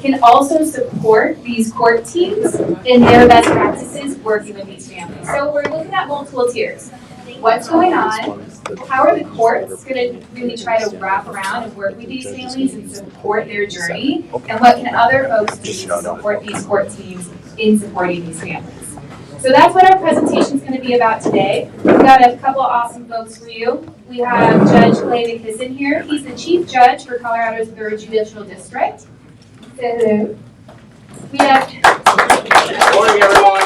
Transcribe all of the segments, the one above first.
can also support these court teams in their best practices working with these families. So we're looking at multiple tiers. What's going on? How are the courts going to really try to wrap around and work with these families and support their journey? And what can other folks do to support these court teams in supporting these families? So that's what our presentation is going to be about today. We've got a couple awesome folks for you. We have Judge Clay McKisson here. He's the Chief Judge for Colorado's 3rd Judicial District. Say hello. We have, Good morning, everyone.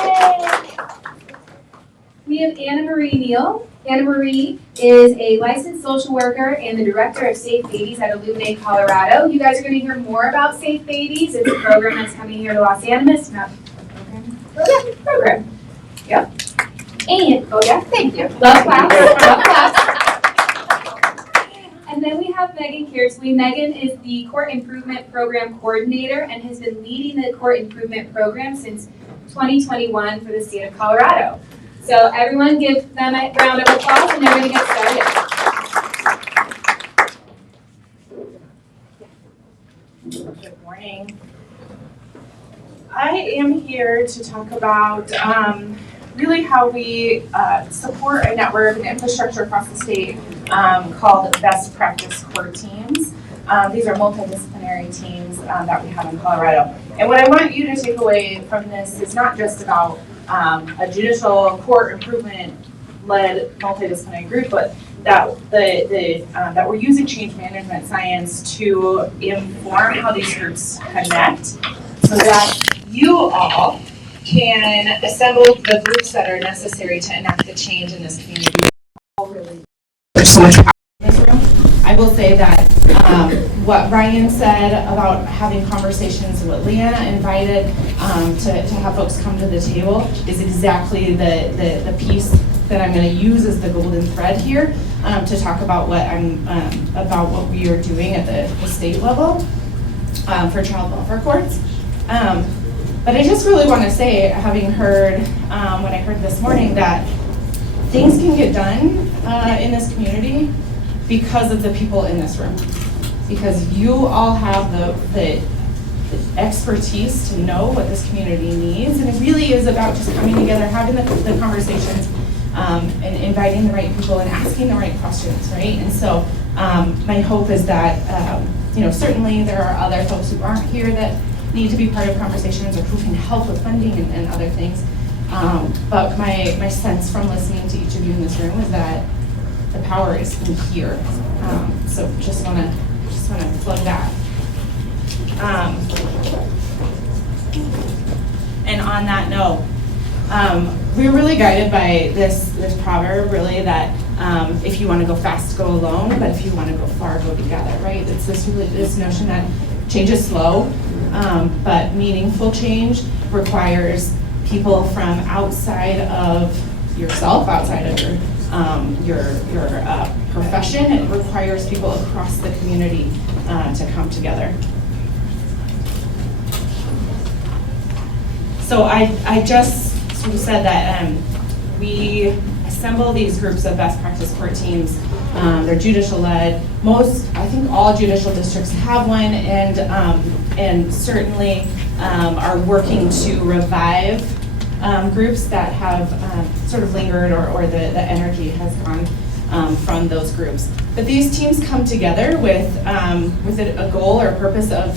We have Annamarie Neal. Annamarie is a licensed social worker and the director of Safe Babies at Illuminate, Colorado. You guys are going to hear more about Safe Babies. It's a program that's coming here to Los Animas. Program. Yep. And, oh yeah, thank you. Love class. Love class. And then we have Megan Kearsley. Megan is the Court Improvement Program Coordinator and has been leading the Court Improvement Program since 2021 for the state of Colorado. So everyone give them a round of applause and they're going to get started. Good morning. I am here to talk about really how we support a network and infrastructure across the state called Best Practice Court Teams. These are multidisciplinary teams that we have in Colorado. And what I want you to take away from this is not just about a judicial court improvement-led multidisciplinary group, but that that we're using change management science to inform how these groups connect, so that you all can assemble the groups that are necessary to enact the change in this community. There's so much power in this room. I will say that what Ryan said about having conversations, what Leanna invited to have folks come to the table is exactly the piece that I'm going to use as the golden thread here to talk about what we are doing at the state level for child welfare courts. But I just really want to say, having heard when I heard this morning, that things can get done in this community because of the people in this room. Because you all have the expertise to know what this community needs, and it really is about just coming together, having the conversations, and inviting the right people and asking the right questions, right? And so my hope is that, certainly there are other folks who aren't here that need to be part of conversations or who can help with funding and other things. But my sense from listening to each of you in this room is that the power is in here. So just want to plug that. And on that note, we're really guided by this proverb, really, that if you want to go fast, go alone, but if you want to go far, go together, right? It's this notion that change is slow, but meaningful change requires people from outside of yourself, outside of your profession. It requires people across the community to come together. So I just sort of said that we assemble these groups of best practice court teams. They're judicial led. I think all judicial districts have one, and certainly are working to revive groups that have sort of lingered, or the energy has gone from those groups. But these teams come together with a goal or purpose of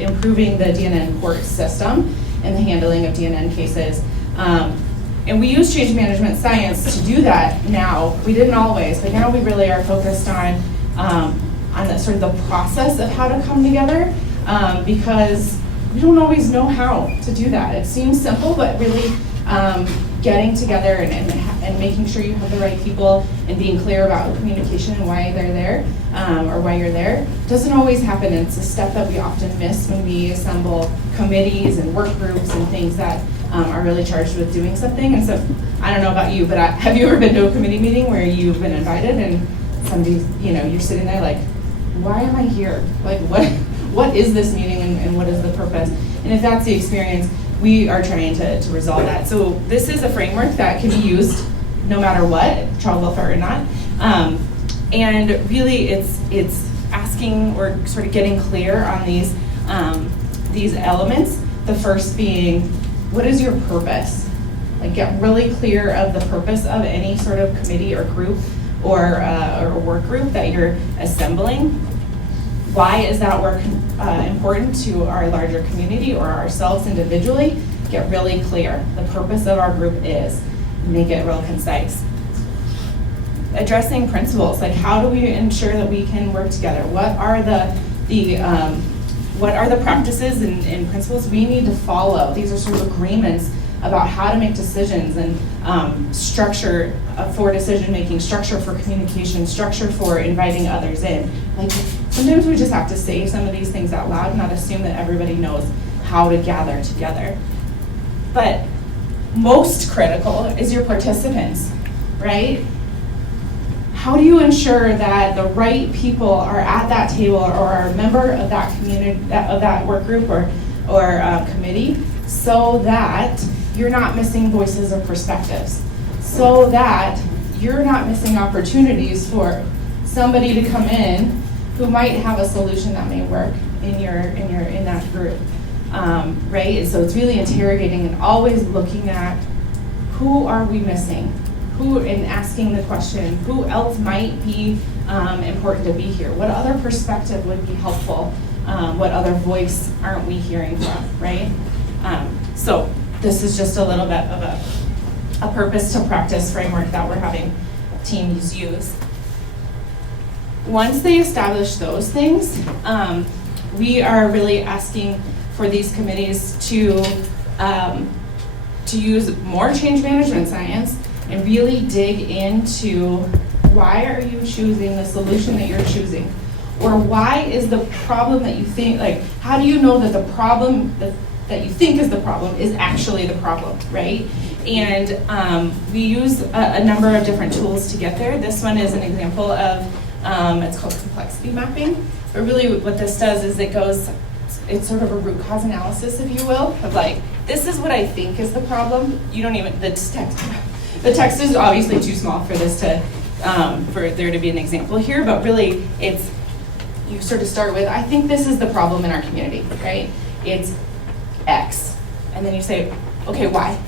improving the DNN court system and the handling of DNN cases. And we use change management science to do that now. We didn't always, but now we really are focused on the sort of the process of how to come together, because we don't always know how to do that. It seems simple, but really getting together and making sure you have the right people and being clear about communication and why they're there, or why you're there, doesn't always happen. And it's a step that we often miss when we assemble committees and work groups and things that are really charged with doing something. And so I don't know about you, but have you ever been to a committee meeting where you've been invited and somebody's, you're sitting there like, why am I here? Like, what is this meeting, and what is the purpose? And if that's the experience, we are trying to resolve that. So this is a framework that can be used no matter what, child welfare or not. And really it's asking, or sort of getting clear on these these elements. The first being, what is your purpose? Like, get really clear of the purpose of any sort of committee or group or work group that you're assembling. Why is that work important to our larger community or ourselves individually? Get really clear. The purpose of our group is, make it real concise. Addressing principles, like how do we ensure that we can work together? What are the practices and principles we need to follow? These are sort of agreements about how to make decisions and structure for decision making, structure for communication, structure for inviting others in. Like, sometimes we just have to say some of these things out loud, not assume that everybody knows how to gather together. But most critical is your participants, right? How do you ensure that the right people are at that table or are a member of that community, of that work group or committee, so that you're not missing voices or perspectives, so that you're not missing opportunities for somebody to come in who might have a solution that may work in that group, right? And so it's really interrogating and always looking at who are we missing, and asking the question, who else might be important to be here? What other perspective would be helpful? What other voice aren't we hearing from, right? So this is just a little bit of a purpose to practice framework that we're having teams use. Once they establish those things, we are really asking for these committees to use more change management science and really dig into why are you choosing the solution that you're choosing? Or why is the problem that you think, like, how do you know that the problem that you think is the problem is actually the problem, right? And we use a number of different tools to get there. This one is an example of, it's called complexity mapping. But really what this does is it's sort of a root cause analysis, if you will, of like, this is what I think is the problem. You don't even, the text is obviously too small for this to, for there to be an example here, but really you sort of start with, I think this is the problem in our community, right? It's X. And then you say, okay, why?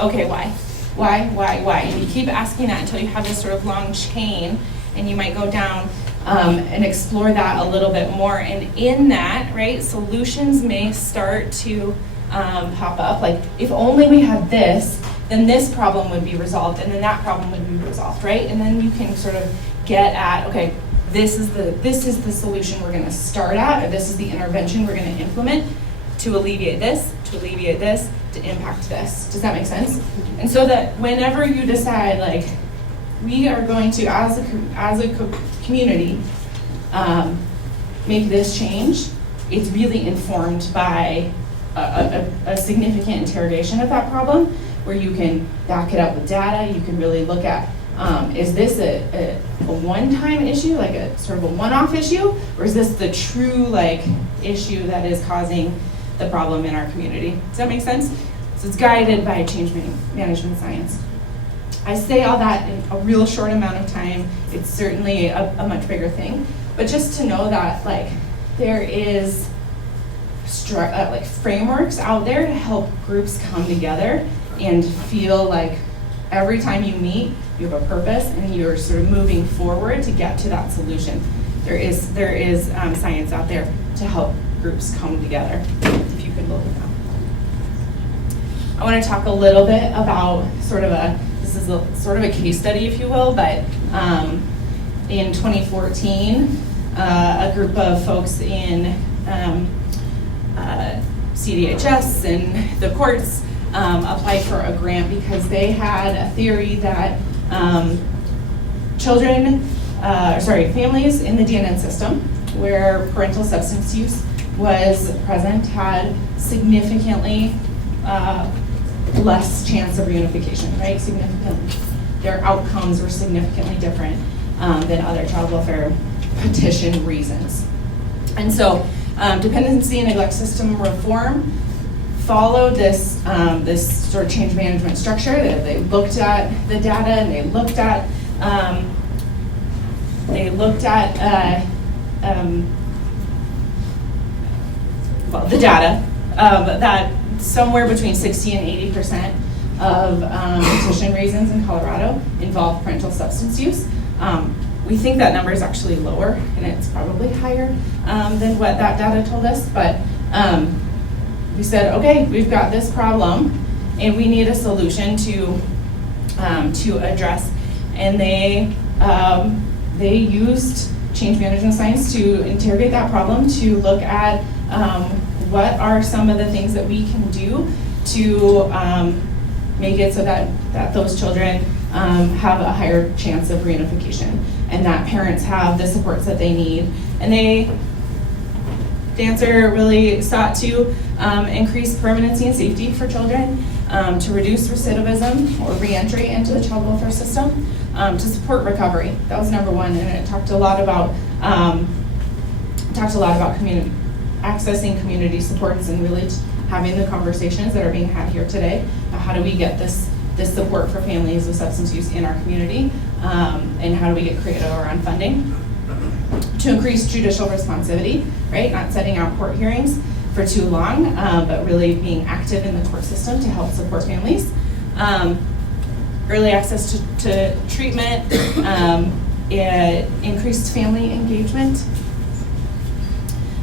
Okay, why? Why? And you keep asking that until you have this sort of long chain, and you might go down and explore that a little bit more. And in that, right, solutions may start to pop up. Like, if only we had this, then this problem would be resolved, and then that problem would be resolved, right? And then you can sort of get at, okay, this is the solution we're gonna start at, or this is the intervention we're gonna implement to alleviate this, to impact this. Does that make sense? And so that whenever you decide, like, we are going to, as a community, make this change, it's really informed by a significant interrogation of that problem, where you can back it up with data. You can really look at, is this a one-time issue, like a sort of a one-off issue, or is this the true issue that is causing the problem in our community? Does that make sense? So it's guided by change management science. I say all that in a real short amount of time. It's certainly a much bigger thing, but just to know that there is frameworks out there to help groups come together and feel like every time you meet, you have a purpose and you're sort of moving forward to get to that solution. There is science out there to help groups come together, if you could look at that. I want to talk a little bit about this is sort of a case study, if you will, but in 2014, a group of folks in CDHS and the courts applied for a grant because they had a theory that families in the DNN system where parental substance use was present had significantly less chance of reunification, right? Their outcomes were significantly different than other child welfare petition reasons. And so dependency and neglect system reform followed this sort of change management structure. They looked at the data and they looked at the data that somewhere between 60 and 80% of petition reasons in Colorado involve parental substance use. We think that number is actually lower, and it's probably higher than what that data told us, but we said, okay, we've got this problem, and we need a solution to address. And they used change management science to interrogate that problem, to look at what are some of the things that we can do to make it so that those children have a higher chance of reunification, and that parents have the supports that they need. And the answer really sought to increase permanency and safety for children, to reduce recidivism or reentry into the child welfare system, to support recovery. That was number one, and it talked a lot about accessing community supports, and really having the conversations that are being had here today about how do we get this support for families with substance use in our community, and how do we get creative around funding. To increase judicial responsivity, right? Not setting out court hearings for too long, but really being active in the court system to help support families. Early access to treatment, increased family engagement,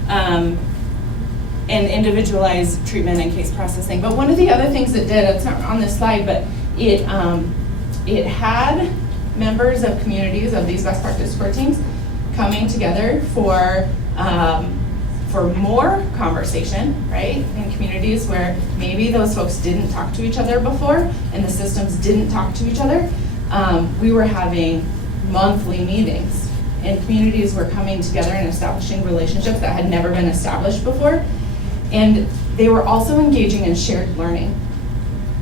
and individualized treatment and case processing. But one of the other things it did, it's not on this slide, but it had members of communities of these best practice court teams coming together for more conversation, right? In communities where maybe those folks didn't talk to each other before, and the systems didn't talk to each other. We were having monthly meetings, and communities were coming together and establishing relationships that had never been established before. And they were also engaging in shared learning.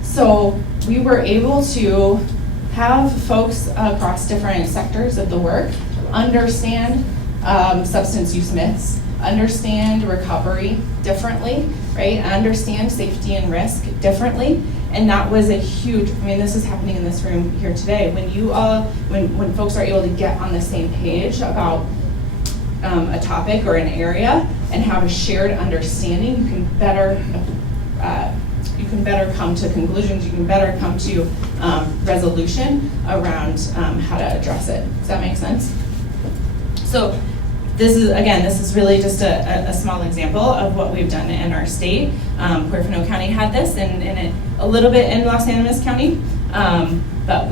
So we were able to have folks across different sectors of the work understand substance use myths, understand recovery differently, right? Understand safety and risk differently. And that was a huge, this is happening in this room here today. When folks are able to get on the same page about a topic or an area and have a shared understanding, you can better come to conclusions, you can better come to resolution around how to address it. Does that make sense? So this is really just a small example of what we've done in our state. Huerfano County had this, and a little bit in Los Animas County, but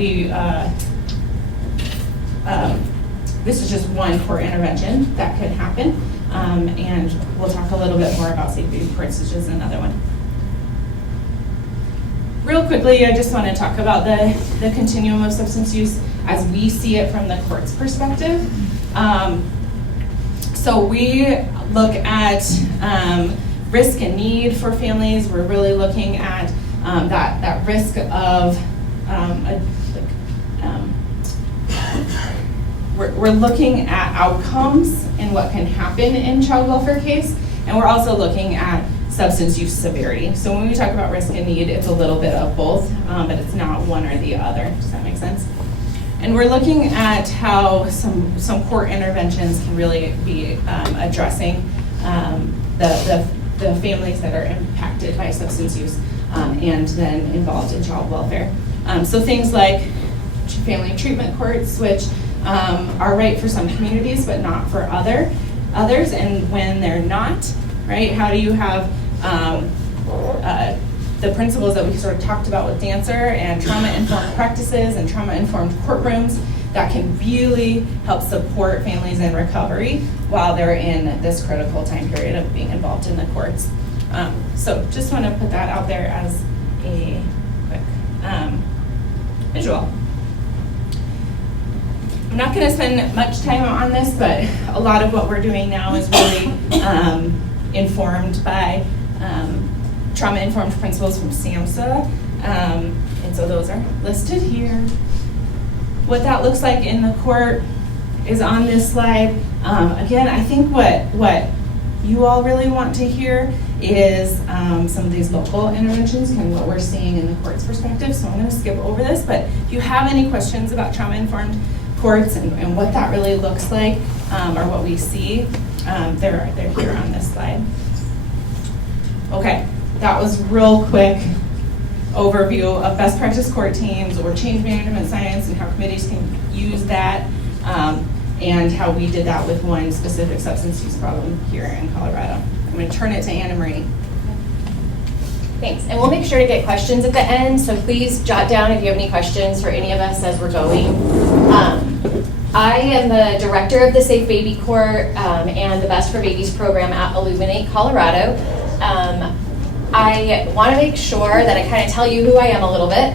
this is just one court intervention that could happen, and we'll talk a little bit more about safety reports, which is another one. Real quickly, I just want to talk about the continuum of substance use as we see it from the court's perspective. So we look at risk and need for families. We're really looking at that risk of, we're looking at outcomes and what can happen in child welfare case, and we're also looking at substance use severity. So when we talk about risk and need, it's a little bit of both, but it's not one or the other. Does that make sense? And we're looking at how some court interventions can really be addressing the families that are impacted by substance use and then involved in child welfare. So things like family treatment courts, which are right for some communities but not for others. And when they're not, right, how do you have the principles that we sort of talked about with Dancer and trauma-informed practices and trauma-informed courtrooms that can really help support families in recovery while they're in this critical time period of being involved in the courts. So just want to put that out there as a quick visual. I'm not going to spend much time on this, but a lot of what we're doing now is really informed by trauma-informed principles from SAMHSA, and so those are listed here. What that looks like in the court is on this slide. Again, I think what you all really want to hear is some of these local interventions, kind of what we're seeing in the court's perspective, so I'm going to skip over this, but if you have any questions about trauma-informed courts and what that really looks like, or what we see, they're here on this slide. Okay, that was real quick overview of best practice court teams or change management science and how committees can use that, and how we did that with one specific substance use problem here in Colorado. I'm going to turn it to Annamarie. Thanks, and we'll make sure to get questions at the end, so please jot down if you have any questions for any of us as we're going. I am the director of the Safe Baby Court and the Best for Babies program at Illuminate, Colorado. I want to make sure that I kind of tell you who I am a little bit.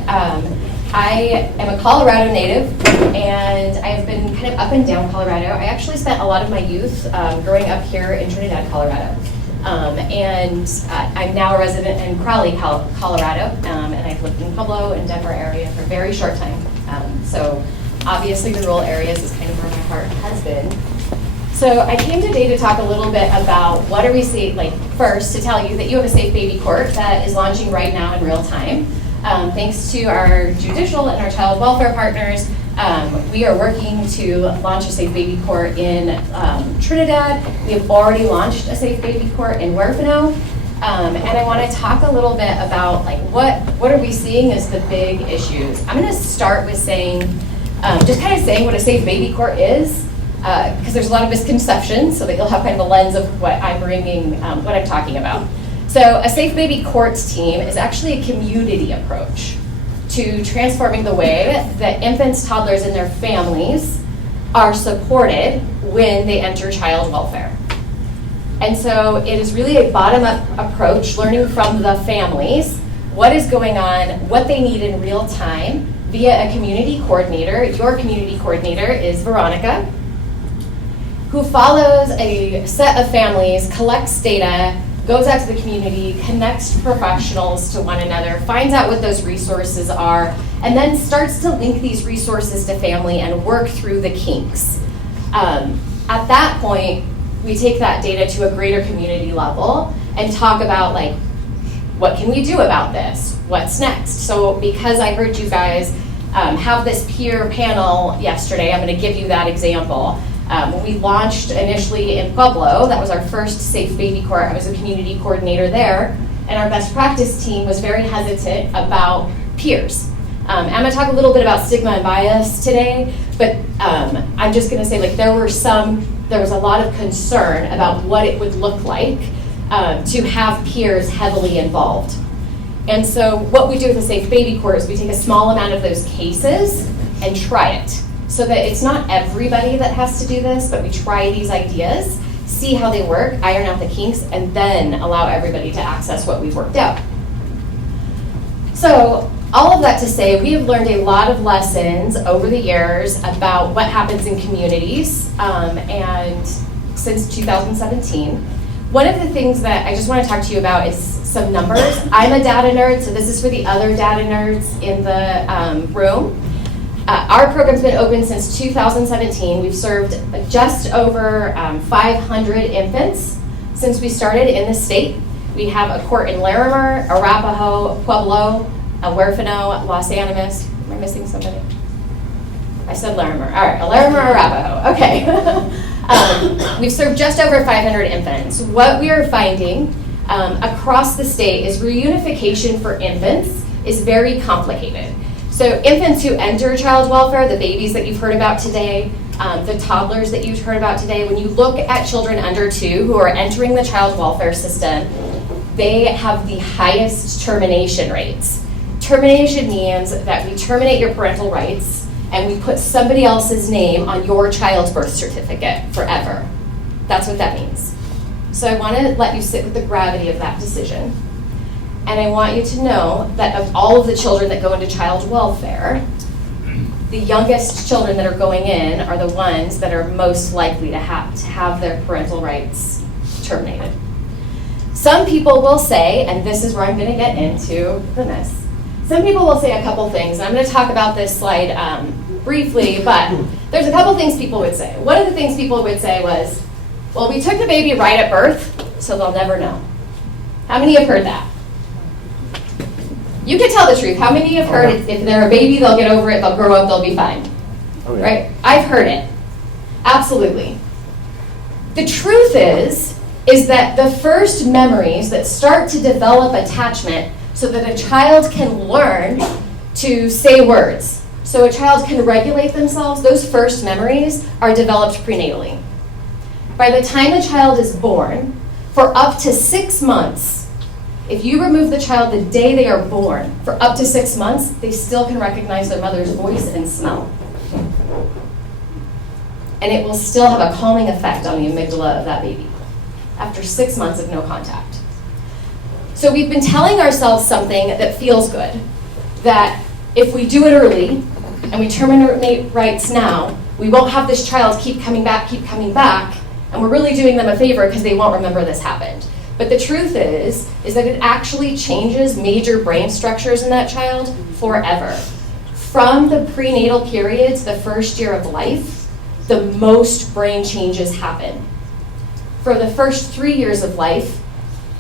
I am a Colorado native, and I have been kind of up and down Colorado. I actually spent a lot of my youth growing up here in Trinidad, Colorado. And I'm now a resident in Crowley, Colorado, and I've lived in Pueblo and Denver area for a very short time. So obviously the rural areas is kind of where my heart has been. So I came today to talk a little bit about what are we seeing, like first to tell you that you have a Safe Baby Court that is launching right now in real time. Thanks to our judicial and our child welfare partners, we are working to launch a Safe Baby Court in Trinidad. We have already launched a Safe Baby Court in Huerfano. And I want to talk a little bit about like what are we seeing as the big issues. I'm going to start with saying, just kind of saying what a Safe Baby Court is, because there's a lot of misconceptions, so that you'll have kind of a lens of what I'm bringing, what I'm talking about. So a Safe Baby Courts team is actually a community approach to transforming the way that infants, toddlers, and their families are supported when they enter child welfare. And so it is really a bottom-up approach, learning from the families what is going on, what they need in real time via a community coordinator. Your community coordinator is Veronica, who follows a set of families, collects data, goes out to the community, connects professionals to one another, finds out what those resources are, and then starts to link these resources to family and work through the kinks. At that point, we take that data to a greater community level and talk about like, what can we do about this? What's next? So because I heard you guys have this peer panel yesterday, I'm going to give you that example. When we launched initially in Pueblo, that was our first Safe Baby Court. I was a community coordinator there, and our best practice team was very hesitant about peers. I'm going to talk a little bit about stigma and bias today, but I'm just going to say like there was a lot of concern about what it would look like to have peers heavily involved. And so what we do with the Safe Baby Court is we take a small amount of those cases and try it. So that it's not everybody that has to do this, but we try these ideas, see how they work, iron out the kinks, and then allow everybody to access what we've worked out. So all of that to say, we have learned a lot of lessons over the years about what happens in communities, and since 2017. One of the things that I just want to talk to you about is some numbers. I'm a data nerd, so this is for the other data nerds in the room. Our program's been open since 2017. We've served just over 500 infants since we started in the state. We have a court in Larimer, Arapahoe, Pueblo, Huerfano, Los Animas. Am I missing somebody? I said Larimer. All right, Larimer, Arapahoe. Okay. We've served just over 500 infants. What we are finding across the state is reunification for infants is very complicated. So infants who enter child welfare, the babies that you've heard about today, the toddlers that you've heard about today, when you look at children under 2 who are entering the child welfare system, they have the highest termination rates. Termination means that we terminate your parental rights and we put somebody else's name on your child's birth certificate forever. That's what that means. So I want to let you sit with the gravity of that decision. And I want you to know that of all of the children that go into child welfare, the youngest children that are going in are the ones that are most likely to have their parental rights terminated. Some people will say, and this is where I'm going to get into the mess, some people will say a couple things, and I'm going to talk about this slide briefly, but there's a couple things people would say. One of the things people would say was, well, we took the baby right at birth, so they'll never know. How many have heard that? You can tell the truth. How many have heard if they're a baby, they'll get over it, they'll grow up, they'll be fine? Oh, yeah. Right? I've heard it. Absolutely. The truth is is that the first memories that start to develop attachment so that a child can learn to say words, so a child can regulate themselves, those first memories are developed prenatally. By the time the child is born, for up to 6 months, if you remove the child the day they are born, for up to 6 months, they still can recognize their mother's voice and smell. And it will still have a calming effect on the amygdala of that baby after 6 months of no contact. So we've been telling ourselves something that feels good, that if we do it early and we terminate rights now, we won't have this child keep coming back, and we're really doing them a favor because they won't remember this happened. But the truth is that it actually changes major brain structures in that child forever. From the prenatal period to the first year of life, the most brain changes happen. For the first 3 years of life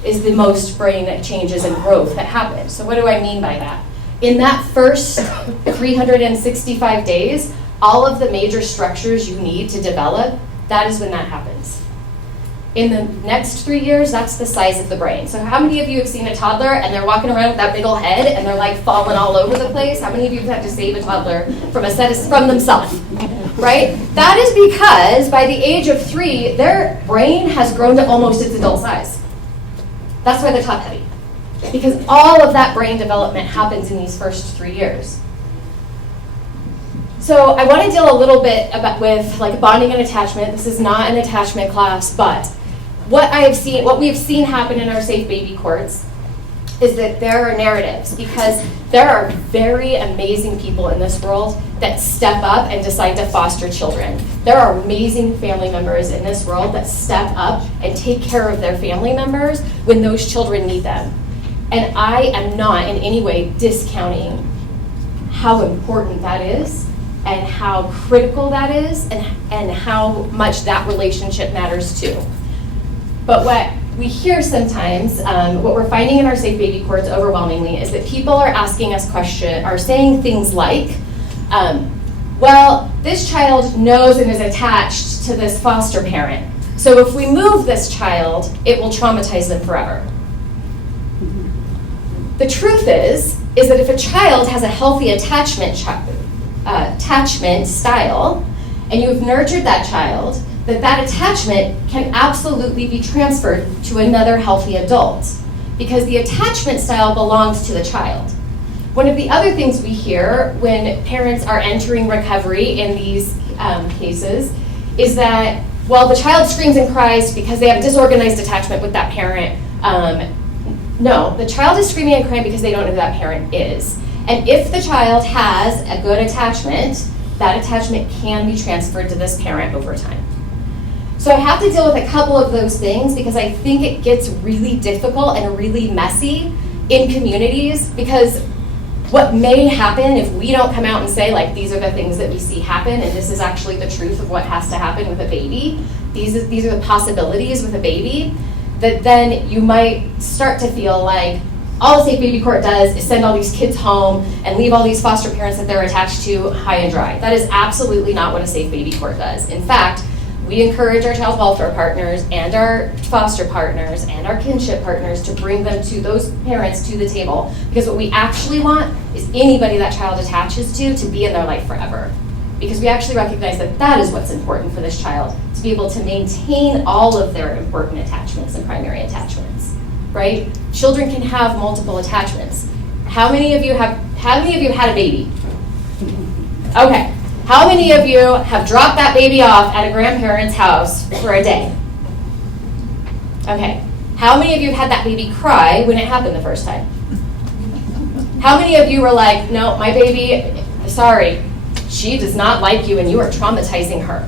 is the most brain changes and growth that happen. So what do I mean by that? In that first 365 days, all of the major structures you need to develop, that is when that happens. In the next 3 years, that's the size of the brain. So how many of you have seen a toddler and they're walking around with that big old head and they're like falling all over the place? How many of you have had to save a toddler from themselves, right? That is because by the age of 3, their brain has grown to almost its adult size. That's why they're top heavy, because all of that brain development happens in these first 3 years. So I want to deal a little bit with like bonding and attachment. This is not an attachment class, but what we have seen happen in our safe baby courts is that there are narratives, because there are very amazing people in this world that step up and decide to foster children. There are amazing family members in this world that step up and take care of their family members when those children need them. And I am not in any way discounting how important that is and how critical that is and how much that relationship matters too. But what we hear sometimes, what we're finding in our safe baby courts overwhelmingly is that people are asking us are saying things like, well, this child knows and is attached to this foster parent. So if we move this child, it will traumatize them forever. The truth is that if a child has a healthy attachment style, and you have nurtured that child, that attachment can absolutely be transferred to another healthy adult, because the attachment style belongs to the child. One of the other things we hear when parents are entering recovery in these cases is that, well, the child screams and cries because they have a disorganized attachment with that parent. No, the child is screaming and crying because they don't know who that parent is. And if the child has a good attachment, that attachment can be transferred to this parent over time. So I have to deal with a couple of those things because I think it gets really difficult and really messy in communities, because what may happen if we don't come out and say, like, these are the things that we see happen and this is actually the truth of what has to happen with a baby, these are the possibilities with a baby, that then you might start to feel like all the safe baby court does is send all these kids home and leave all these foster parents that they're attached to high and dry. That is absolutely not what a safe baby court does. In fact, we encourage our child welfare partners and our foster partners and our kinship partners to bring them to those parents to the table, because what we actually want is anybody that child attaches to be in their life forever. Because we actually recognize that that is what's important for this child, to be able to maintain all of their important attachments and primary attachments, right? Children can have multiple attachments. How many of you have had a baby? Okay. How many of you have dropped that baby off at a grandparent's house for a day? Okay. How many of you have had that baby cry when it happened the first time? How many of you were like, no, my baby, sorry, she does not like you and you are traumatizing her?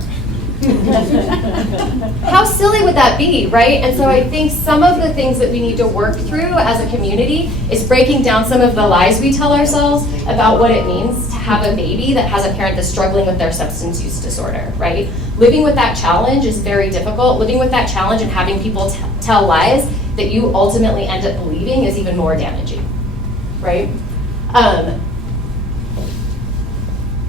How silly would that be, right? And so I think some of the things that we need to work through as a community is breaking down some of the lies we tell ourselves about what it means to have a baby that has a parent that's struggling with their substance use disorder, right? Living with that challenge is very difficult. Living with that challenge and having people tell lies that you ultimately end up believing is even more damaging, right?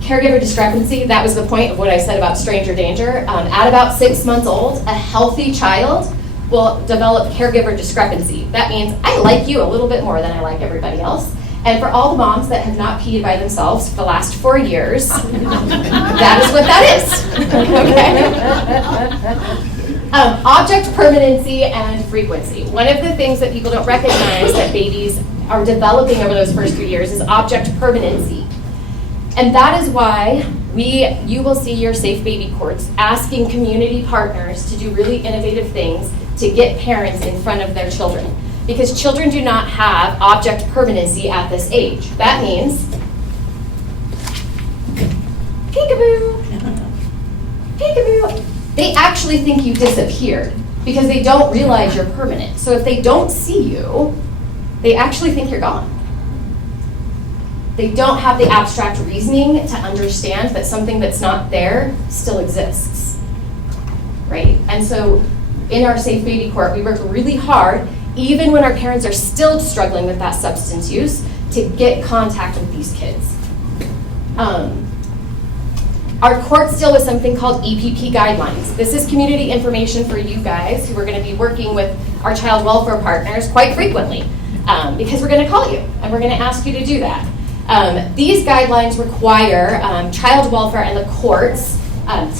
Caregiver discrepancy, that was the point of what I said about stranger danger. At about 6 months old, a healthy child will develop caregiver discrepancy. That means I like you a little bit more than I like everybody else. And for all the moms that have not peed by themselves for the last 4 years, that is what that is. Okay? Object permanency and frequency. One of the things that people don't recognize that babies are developing over those first 3 years is object permanency. And that is why you will see your Safe Baby courts asking community partners to do really innovative things to get parents in front of their children. Because children do not have object permanency at this age. That means, peekaboo, peekaboo. They actually think you disappeared because they don't realize you're permanent. So if they don't see you, they actually think you're gone. They don't have the abstract reasoning to understand that something that's not there still exists, right? And so in our Safe Baby Court, we work really hard, even when our parents are still struggling with that substance use, to get contact with these kids. Our courts deal with something called EPP guidelines. This is community information for you guys who are going to be working with our child welfare partners quite frequently, because we're going to call you and we're going to ask you to do that. These guidelines require child welfare and the courts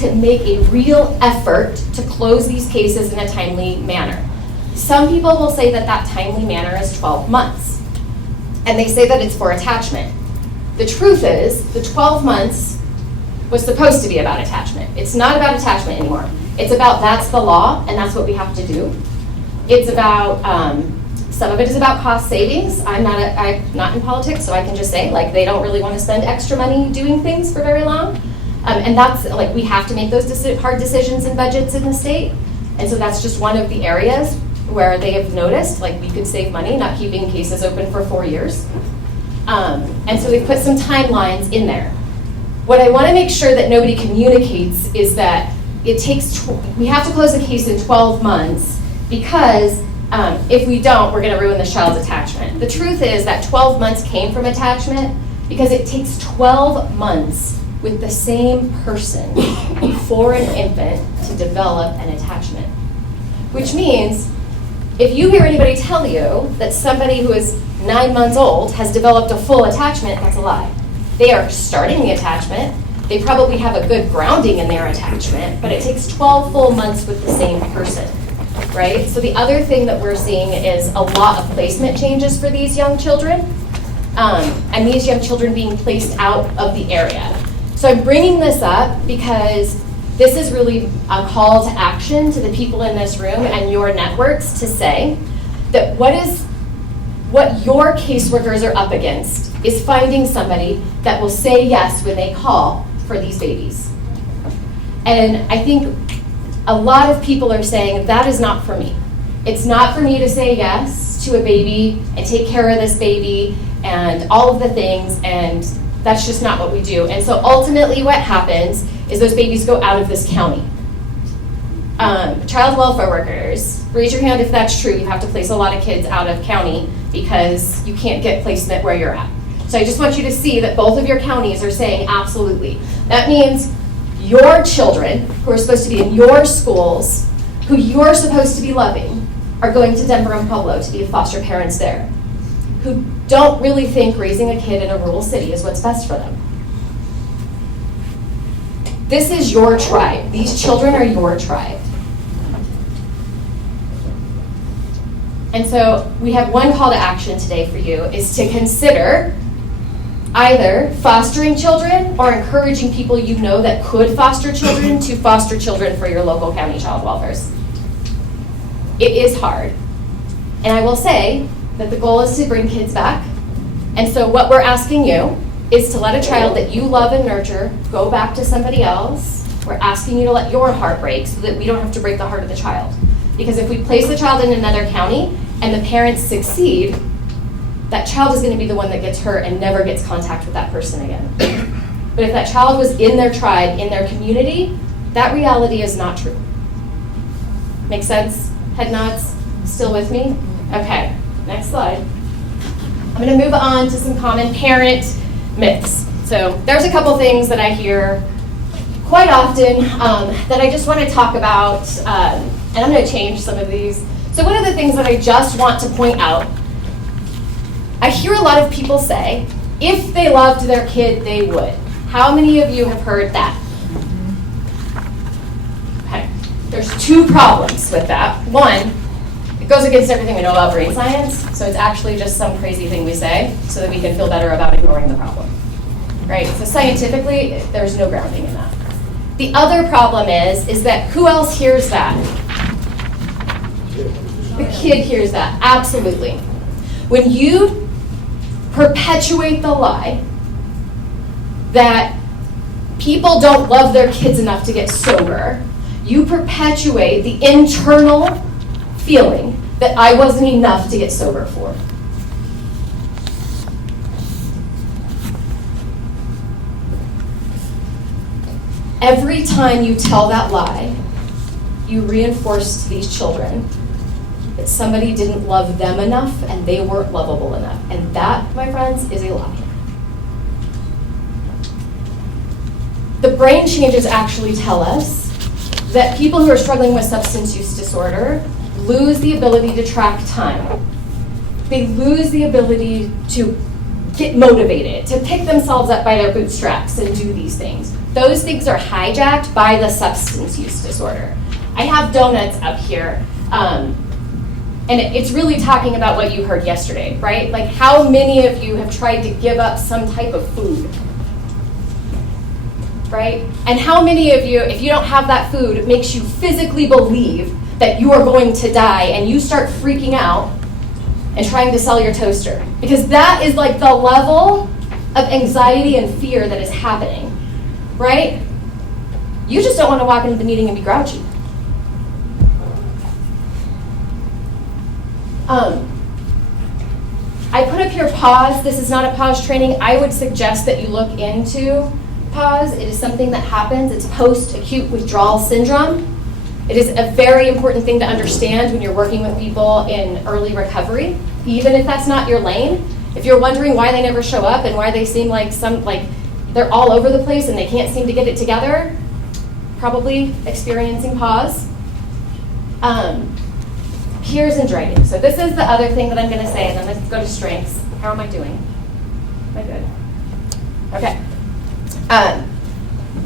to make a real effort to close these cases in a timely manner. Some people will say that that timely manner is 12 months, and they say that it's for attachment. The truth is, the 12 months was supposed to be about attachment. It's not about attachment anymore. It's about that's the law, and that's what we have to do. It's about, some of it is about cost savings. I'm not in politics, so I can just say, like, they don't really want to spend extra money doing things for very long. And that's, like, we have to make those hard decisions in budgets in the state. And so that's just one of the areas where they have noticed, like, we could save money not keeping cases open for 4 years. And so they put some timelines in there. What I want to make sure that nobody communicates is that we have to close the case in 12 months because if we don't, we're going to ruin the child's attachment. The truth is that 12 months came from attachment because it takes 12 months with the same person for an infant to develop an attachment. Which means, if you hear anybody tell you that somebody who is 9 months old has developed a full attachment, that's a lie. They are starting the attachment. They probably have a good grounding in their attachment, but it takes 12 full months with the same person, right? So the other thing that we're seeing is a lot of placement changes for these young children, and these young children being placed out of the area. So I'm bringing this up because this is really a call to action to the people in this room and your networks to say that what your caseworkers are up against is finding somebody that will say yes when they call for these babies. And I think a lot of people are saying that is not for me. It's not for me to say yes to a baby and take care of this baby and all of the things, and that's just not what we do. And so ultimately what happens is those babies go out of this county. Child welfare workers, raise your hand if that's true. You have to place a lot of kids out of county because you can't get placement where you're at. So I just want you to see that both of your counties are saying absolutely. That means your children, who are supposed to be in your schools, who you're supposed to be loving, are going to Denver and Pueblo to be foster parents there, who don't really think raising a kid in a rural city is what's best for them. This is your tribe. These children are your tribe. And so we have one call to action today for you, is to consider either fostering children or encouraging people you know that could foster children to foster children for your local county child welfares. It is hard. And I will say that the goal is to bring kids back. And so what we're asking you is to let a child that you love and nurture go back to somebody else. We're asking you to let your heart break so that we don't have to break the heart of the child. Because if we place the child in another county and the parents succeed, that child is going to be the one that gets hurt and never gets contact with that person again. But if that child was in their tribe, in their community, that reality is not true. Make sense? Head nods? Still with me? Okay, next slide. I'm going to move on to some common parent myths. So there's a couple things that I hear quite often that I just want to talk about, and I'm going to change some of these. So one of the things that I just want to point out, I hear a lot of people say, if they loved their kid, they would. How many of you have heard that? Okay. There's two problems with that. One, it goes against everything we know about brain science, so it's actually just some crazy thing we say so that we can feel better about ignoring the problem. Right? So scientifically, there's no grounding in that. The other problem is that who else hears that? The kid hears that, absolutely. When you perpetuate the lie that people don't love their kids enough to get sober, you perpetuate the internal feeling that I wasn't enough to get sober for. Every time you tell that lie, you reinforce to these children that somebody didn't love them enough and they weren't lovable enough. And that, my friends, is a lie. The brain changes actually tell us that people who are struggling with substance use disorder lose the ability to track time. They lose the ability to get motivated, to pick themselves up by their bootstraps and do these things. Those things are hijacked by the substance use disorder. I have donuts up here, and it's really talking about what you heard yesterday, right? Like, how many of you have tried to give up some type of food? Right? And how many of you, if you don't have that food, it makes you physically believe that you are going to die and you start freaking out and trying to sell your toaster? Because that is like the level of anxiety and fear that is happening, right? You just don't want to walk into the meeting and be grouchy. I put up here pause. This is not a pause training. I would suggest that you look into pause. It is something that happens. It's post-acute withdrawal syndrome. It is a very important thing to understand when you're working with people in early recovery, even if that's not your lane. If you're wondering why they never show up and why they seem like they're all over the place and they can't seem to get it together, probably experiencing pause. Peers and driving. So this is the other thing that I'm going to say, and then let's go to strengths. How am I doing? Am I good? Okay.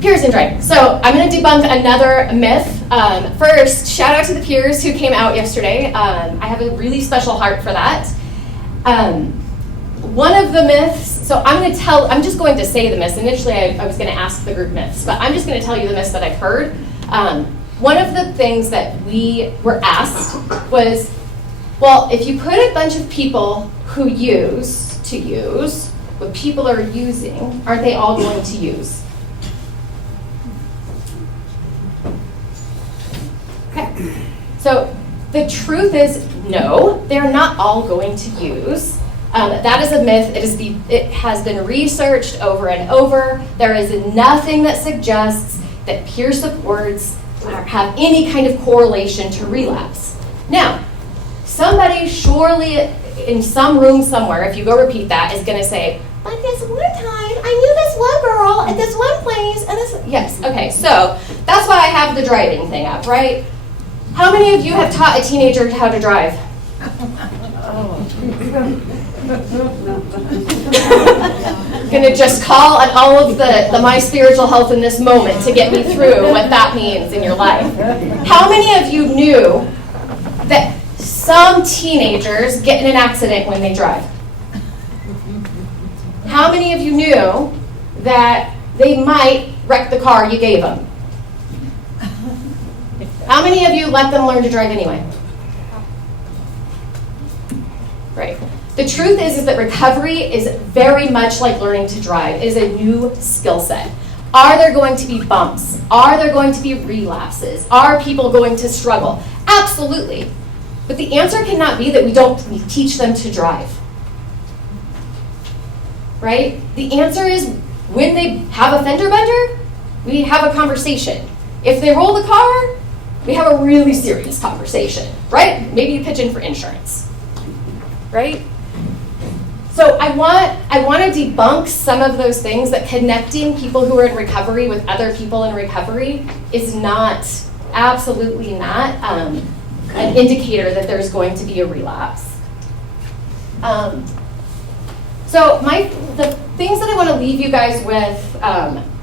Peers and driving. So I'm going to debunk another myth. First, shout out to the peers who came out yesterday. I have a really special heart for that. One of the myths, so I'm just going to say the myths. Initially, I was going to ask the group myths, but I'm just going to tell you the myths that I've heard. One of the things that we were asked was, well, if you put a bunch of people who use to use what people are using, aren't they all going to use? Okay. So the truth is, no, they're not all going to use. That is a myth. It has been researched over and over. There is nothing that suggests that peer supports have any kind of correlation to relapse. Now, somebody surely in some room somewhere, if you go repeat that, is going to say, but this one time, I knew this one girl at this one place, and this, yes, okay, so that's why I have the driving thing up, right? How many of you have taught a teenager how to drive? Gonna just call on all of the my spiritual health in this moment to get me through what that means in your life. How many of you knew that some teenagers get in an accident when they drive? How many of you knew that they might wreck the car you gave them? How many of you let them learn to drive anyway? Right. The truth is that recovery is very much like learning to drive. It is a new skill set. Are there going to be bumps? Are there going to be relapses? Are people going to struggle? Absolutely. But the answer cannot be that we teach them to drive. Right? The answer is when they have a fender bender, we have a conversation. If they roll the car, we have a really serious conversation. Right? Maybe you pitch in for insurance. Right? So I want to debunk some of those things, that connecting people who are in recovery with other people in recovery is not absolutely not an indicator that there's going to be a relapse. So the things that I want to leave you guys with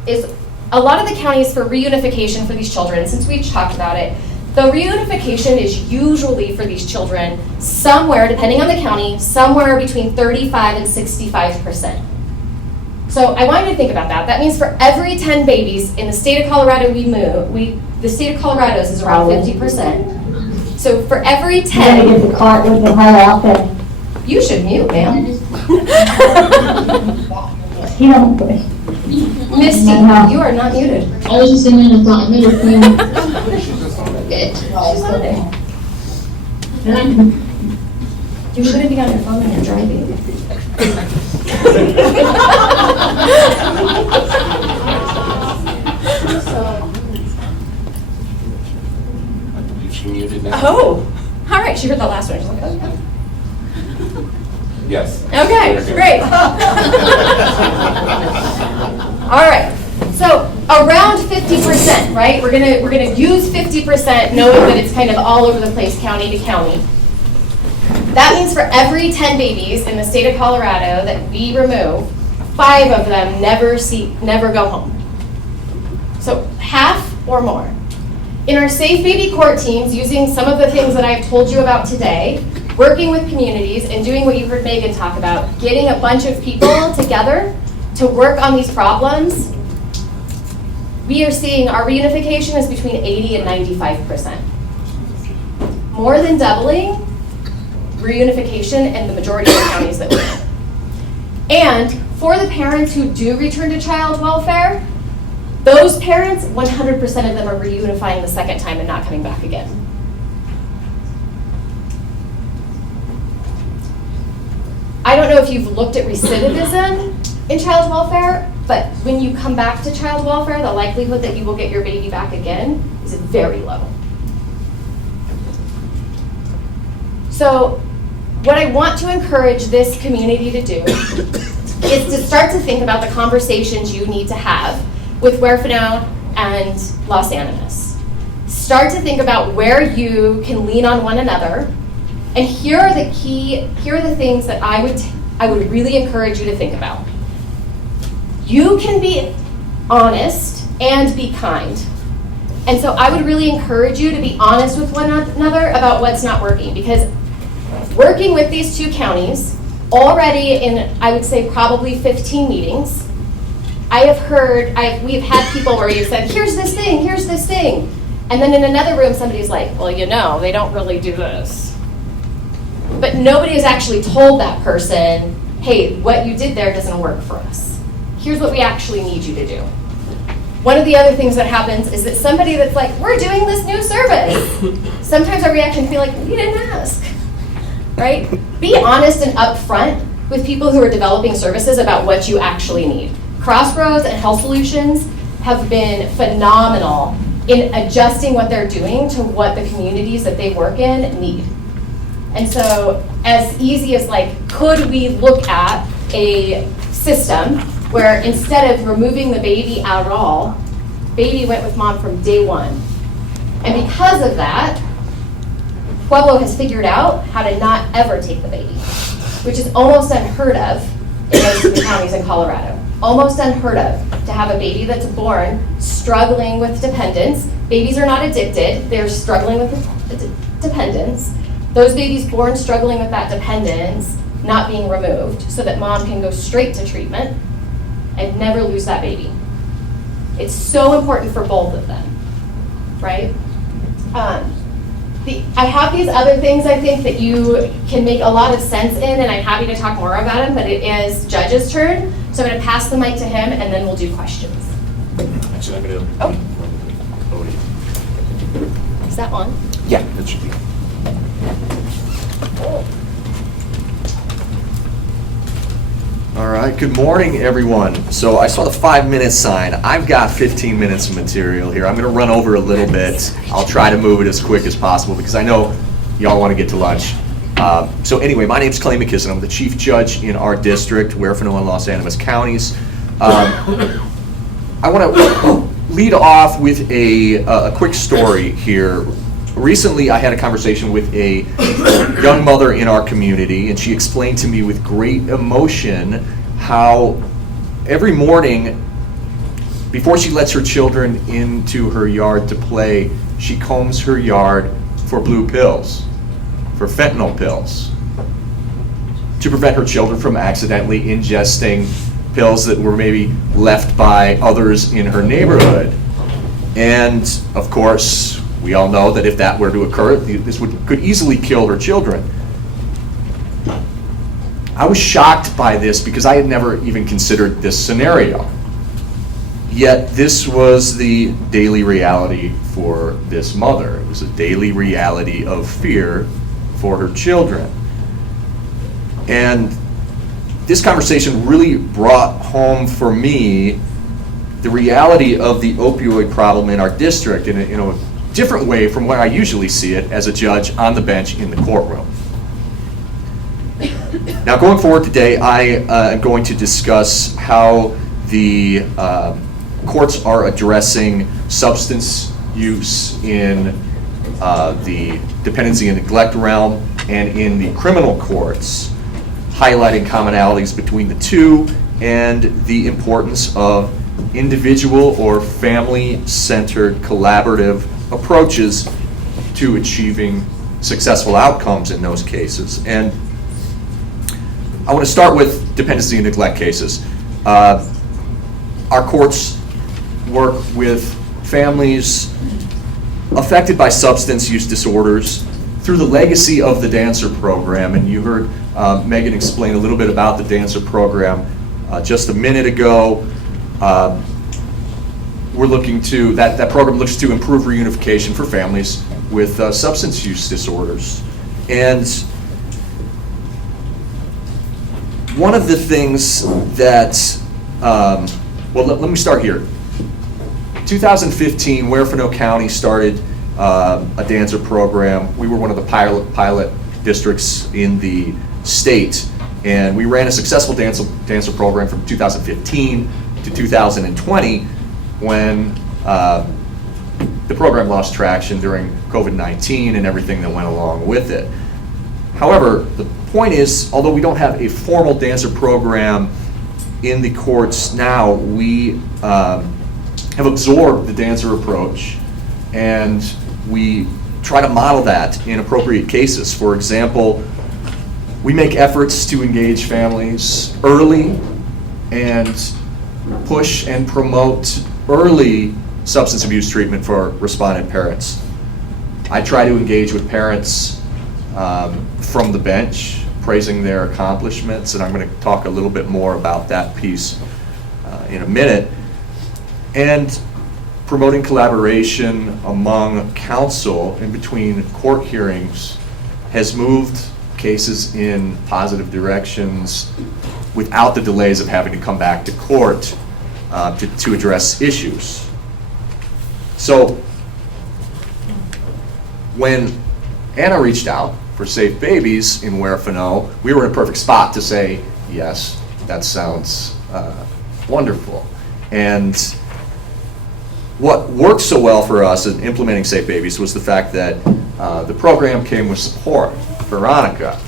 is a lot of the counties for reunification for these children, since we talked about it, the reunification is usually for these children somewhere, depending on the county, somewhere between 35 and 65%. So I want you to think about that. That means for every 10 babies in the state of Colorado the state of Colorado's is around 50%. So for every 10, You're gonna get the cart with the whole outfit. you should mute, ma'am. You don't. Misty, you are not muted. I was just saying I thought I made a thing. You shouldn't be on your phone when you're driving. She muted now? Oh, all right, she heard the last one. She's like, okay. Yes. Okay, great. All right, so around 50%, right? We're gonna use 50%, knowing that it's kind of all over the place, county to county. That means for every 10 babies in the state of Colorado that we remove, 5 of them never go home. So half or more. In our Safe Baby Court teams, using some of the things that I've told you about today, working with communities and doing what you heard Megan talk about, getting a bunch of people together to work on these problems, we are seeing our reunification is between 80 and 95%. More than doubling reunification in the majority of the counties that we're in. And for the parents who do return to child welfare, those parents, 100% of them are reunifying the second time and not coming back again. I don't know if you've looked at recidivism in child welfare, but when you come back to child welfare, the likelihood that you will get your baby back again is very low. So what I want to encourage this community to do is to start to think about the conversations you need to have with Huerfano and Los Animas. Start to think about where you can lean on one another. And here are the things that I would really encourage you to think about. You can be honest and be kind. And so I would really encourage you to be honest with one another about what's not working, because working with these two counties already in, I would say, probably 15 meetings, we've had people where you said, here's this thing. And then in another room, somebody's like, well, they don't really do this. But nobody has actually told that person, hey, what you did there doesn't work for us. Here's what we actually need you to do. One of the other things that happens is that somebody that's like, we're doing this new service. Sometimes our reaction can be like, we didn't ask, right? Be honest and upfront with people who are developing services about what you actually need. Crossroads and Health Solutions have been phenomenal in adjusting what they're doing to what the communities that they work in need. And so as easy as could we look at a system where instead of removing the baby at all, baby went with mom from day one. And because of that, Pueblo has figured out how to not ever take the baby, which is almost unheard of in most of the counties in Colorado. Almost unheard of to have a baby that's born struggling with dependence. Babies are not addicted, they're struggling with dependence. Those babies born struggling with that dependence not being removed so that mom can go straight to treatment and never lose that baby. It's so important for both of them, right? I have these other things I think that you can make a lot of sense in, and I'm happy to talk more about them, but it is Judge's turn. So I'm going to pass the mic to him, and then we'll do questions. Actually, I'm going to. Oh. Is that on? Yeah, that should be. All right, good morning, everyone. So I saw the 5-minute sign. I've got 15 minutes of material here. I'm going to run over a little bit. I'll try to move it as quick as possible because I know y'all want to get to lunch. So anyway, my name's Clay McKisson. I'm the chief judge in our district, Huerfano and Los Animas counties. I want to lead off with a quick story here. Recently, I had a conversation with a young mother in our community, and she explained to me with great emotion how every morning, before she lets her children into her yard to play, she combs her yard for blue pills, for fentanyl pills, to prevent her children from accidentally ingesting pills that were maybe left by others in her neighborhood. And of course, we all know that if that were to occur, this could easily kill her children. I was shocked by this because I had never even considered this scenario. Yet this was the daily reality for this mother. It was a daily reality of fear for her children. And this conversation really brought home for me the reality of the opioid problem in our district in a different way from where I usually see it as a judge on the bench in the courtroom. Now, going forward today, I am going to discuss how the courts are addressing substance use in the dependency and neglect realm and in the criminal courts, highlighting commonalities between the two and the importance of individual or family-centered collaborative approaches to achieving successful outcomes in those cases. And I want to start with dependency and neglect cases. Our courts work with families affected by substance use disorders through the legacy of the Dancer program. And you heard Megan explain a little bit about the Dancer program just a minute ago. We're looking to, that program looks to improve reunification for families with substance use disorders. And one of the things that, well, let me start here. 2015, Huerfano County started a Dancer program. We were one of the pilot districts in the state, and we ran a successful Dancer program from 2015 to 2020 when the program lost traction during COVID-19 and everything that went along with it. However, the point is, although we don't have a formal Dancer program in the courts now, we have absorbed the Dancer approach, and we try to model that in appropriate cases. For example, we make efforts to engage families early and push and promote early substance abuse treatment for respondent parents. I try to engage with parents from the bench, praising their accomplishments, and I'm going to talk a little bit more about that piece in a minute. And promoting collaboration among counsel in between court hearings has moved cases in positive directions without the delays of having to come back to court to address issues. So when Anna reached out for Safe Babies in Huerfano, we were in a perfect spot to say, yes, that sounds wonderful. And what worked so well for us in implementing Safe Babies was the fact that the program came with support for Veronica.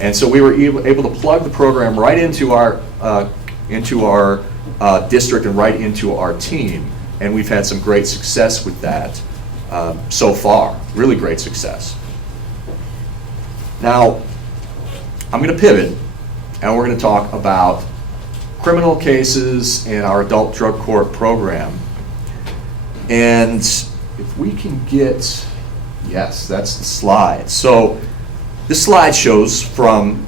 And so we were able to plug the program right into our district and right into our team. And we've had some great success with that so far, really great success. Now, I'm going to pivot, and we're going to talk about criminal cases and our adult drug court program. And if we can get, yes, that's the slide. So this slide shows from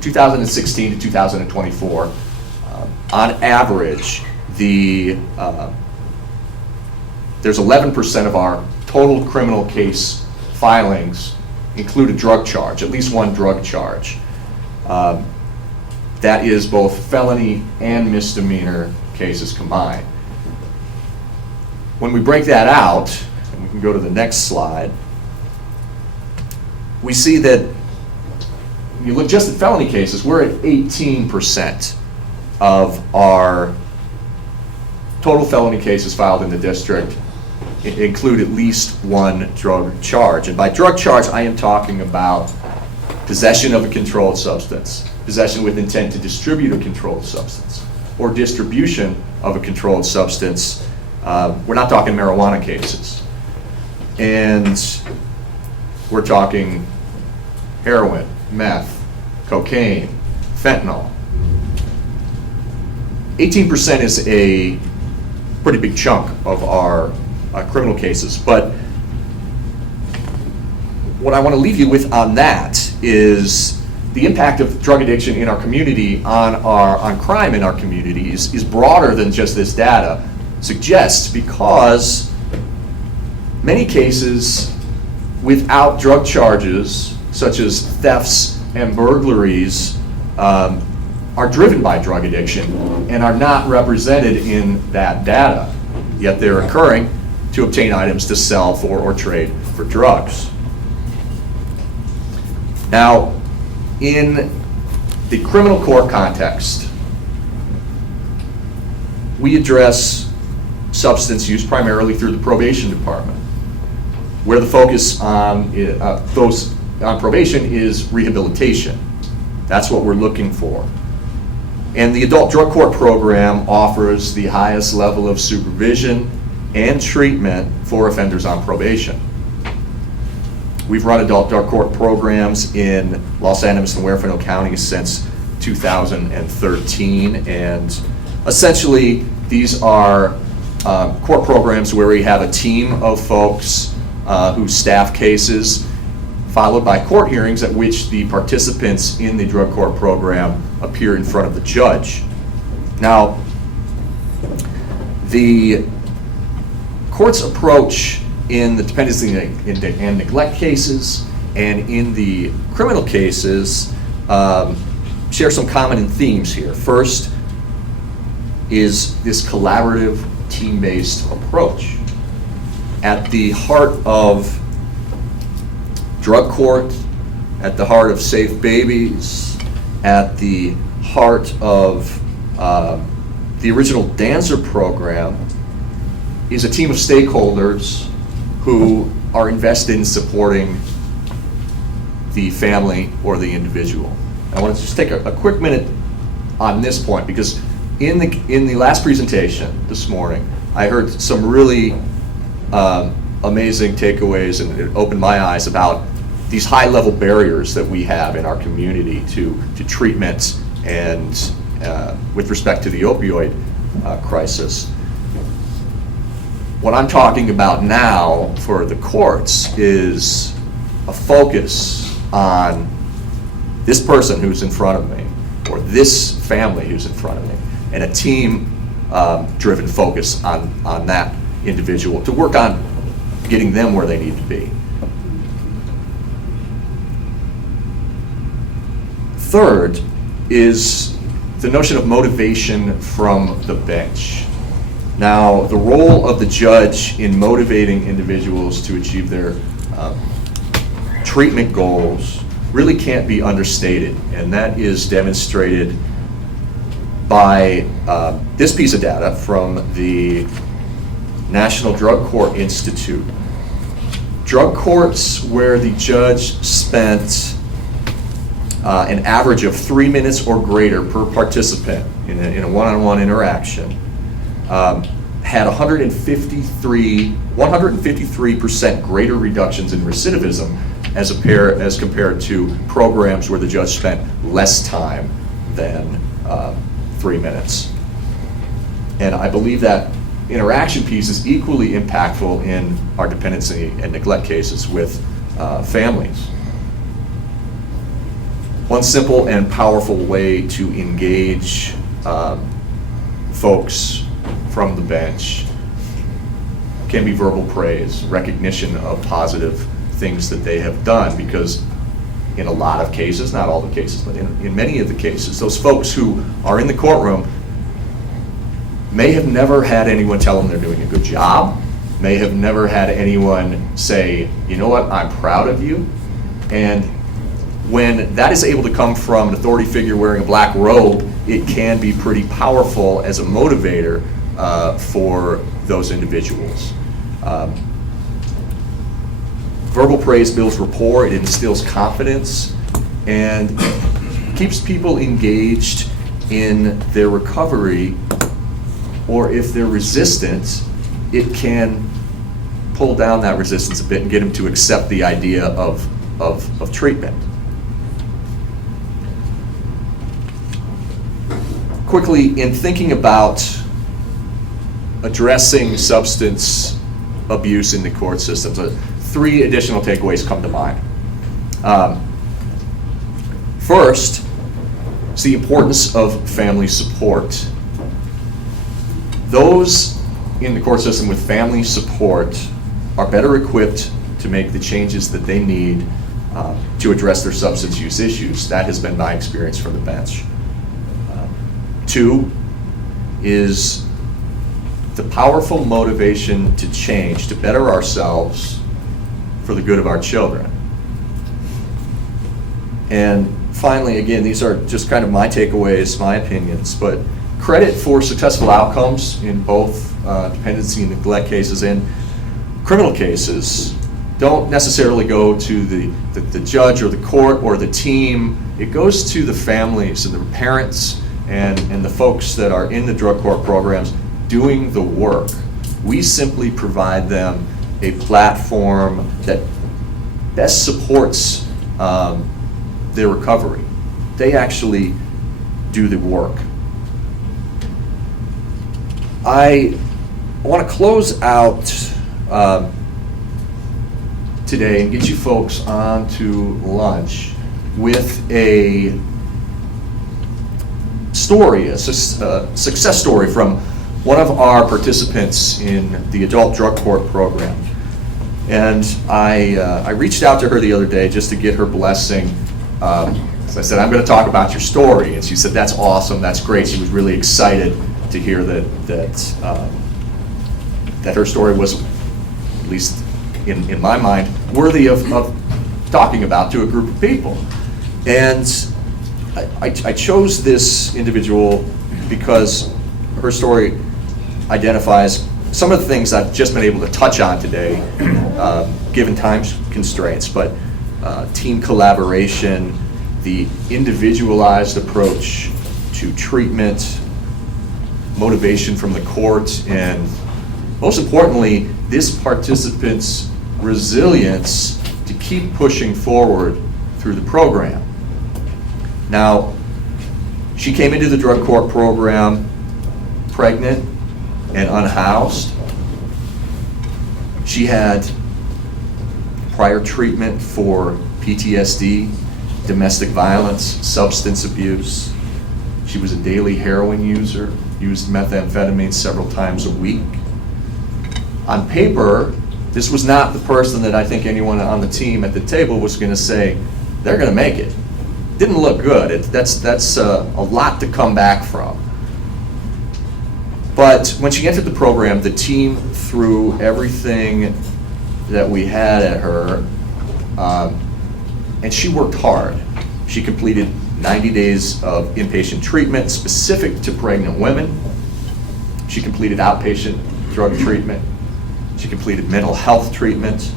2016 to 2024, on average, there's 11% of our total criminal case filings include a drug charge, at least one drug charge. That is both felony and misdemeanor cases combined. When we break that out, and we can go to the next slide, we see that when you look just at felony cases, we're at 18% of our total felony cases filed in the district include at least one drug charge. And by drug charge, I am talking about possession of a controlled substance, possession with intent to distribute a controlled substance, or distribution of a controlled substance. We're not talking marijuana cases. And we're talking heroin, meth, cocaine, fentanyl. 18% is a pretty big chunk of our criminal cases, but what I want to leave you with on that is the impact of drug addiction in our community on crime in our communities is broader than just this data suggests, because many cases without drug charges, such as thefts and burglaries, are driven by drug addiction and are not represented in that data, yet they're occurring to obtain items to sell for or trade for drugs. Now, in the criminal court context, we address substance use primarily through the probation department, where the focus on probation is rehabilitation. That's what we're looking for. And the adult drug court program offers the highest level of supervision and treatment for offenders on probation. We've run adult drug court programs in Los Angeles and Huerfano counties since 2013, and essentially these are court programs where we have a team of folks who staff cases, followed by court hearings at which the participants in the drug court program appear in front of the judge. Now, the court's approach in the dependency and neglect cases and in the criminal cases share some common themes here. First is this collaborative, team-based approach. At the heart of drug court, at the heart of Safe Babies, at the heart of the original Dancer program is a team of stakeholders who are invested in supporting the family or the individual. I want to just take a quick minute on this point, because in the last presentation this morning, I heard some really amazing takeaways, and it opened my eyes about these high-level barriers that we have in our community to treatment and with respect to the opioid crisis. What I'm talking about now for the courts is a focus on this person who's in front of me, or this family who's in front of me, and a team-driven focus on that individual to work on getting them where they need to be. Third is the notion of motivation from the bench. Now, the role of the judge in motivating individuals to achieve their treatment goals really can't be understated, and that is demonstrated by this piece of data from the National Drug Court Institute. Drug courts where the judge spent an average of 3 minutes or greater per participant in a one-on-one interaction had 153% greater reductions in recidivism as compared to programs where the judge spent less time than 3 minutes. And I believe that interaction piece is equally impactful in our dependency and neglect cases with families. One simple and powerful way to engage folks from the bench can be verbal praise, recognition of positive things that they have done, because in a lot of cases, not all the cases, but in many of the cases, those folks who are in the courtroom may have never had anyone tell them they're doing a good job, may have never had anyone say, you know what, I'm proud of you. And when that is able to come from an authority figure wearing a black robe, it can be pretty powerful as a motivator for those individuals. Verbal praise builds rapport, it instills confidence, and keeps people engaged in their recovery, or if they're resistant, it can pull down that resistance a bit and get them to accept the idea of treatment. Quickly, in thinking about addressing substance abuse in the court systems, 3 additional takeaways come to mind. First, it's the importance of family support. Those in the court system with family support are better equipped to make the changes that they need to address their substance use issues. That has been my experience from the bench. 2 is the powerful motivation to change, to better ourselves for the good of our children. And finally, again, these are just kind of my takeaways, my opinions, but credit for successful outcomes in both dependency and neglect cases and criminal cases don't necessarily go to the judge or the court or the team. It goes to the families and the parents and the folks that are in the drug court programs doing the work. We simply provide them a platform that best supports their recovery. They actually do the work. I want to close out today and get you folks on to lunch with a story, a success story from one of our participants in the adult drug court program. And I reached out to her the other day just to get her blessing. So I said, I'm going to talk about your story. And she said, that's awesome, that's great. She was really excited to hear that her story was, at least in my mind, worthy of talking about to a group of people. And I chose this individual because her story identifies some of the things I've just been able to touch on today, given time constraints, but team collaboration, the individualized approach to treatment, motivation from the court, and most importantly, this participant's resilience to keep pushing forward through the program. Now, she came into the drug court program pregnant and unhoused. She had prior treatment for PTSD, domestic violence, substance abuse. She was a daily heroin user, used methamphetamine several times a week. On paper, this was not the person that I think anyone on the team at the table was going to say, they're going to make it. Didn't look good. That's a lot to come back from. But when she entered the program, the team threw everything that we had at her, and she worked hard. She completed 90 days of inpatient treatment specific to pregnant women. She completed outpatient drug treatment. She completed mental health treatment,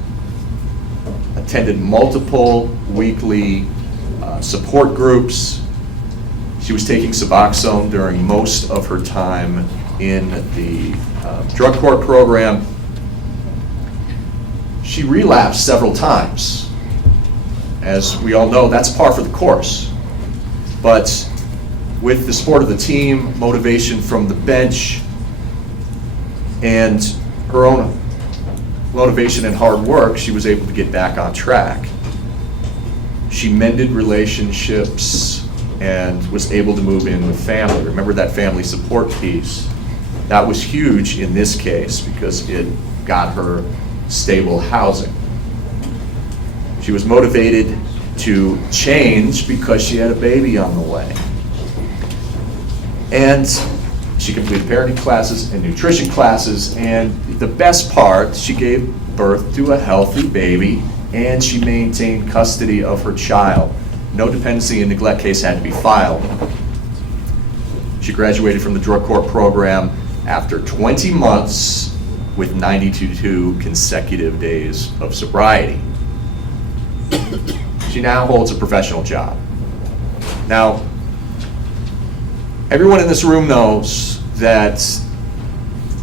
attended multiple weekly support groups. She was taking Suboxone during most of her time in the drug court program. She relapsed several times. As we all know, that's par for the course. But with the support of the team, motivation from the bench, and her own motivation and hard work, she was able to get back on track. She mended relationships and was able to move in with family. Remember that family support piece? That was huge in this case because it got her stable housing. She was motivated to change because she had a baby on the way. And she completed parenting classes and nutrition classes, and the best part, she gave birth to a healthy baby, and she maintained custody of her child. No dependency and neglect case had to be filed. She graduated from the drug court program after 20 months with 92 consecutive days of sobriety. She now holds a professional job. Now, everyone in this room knows that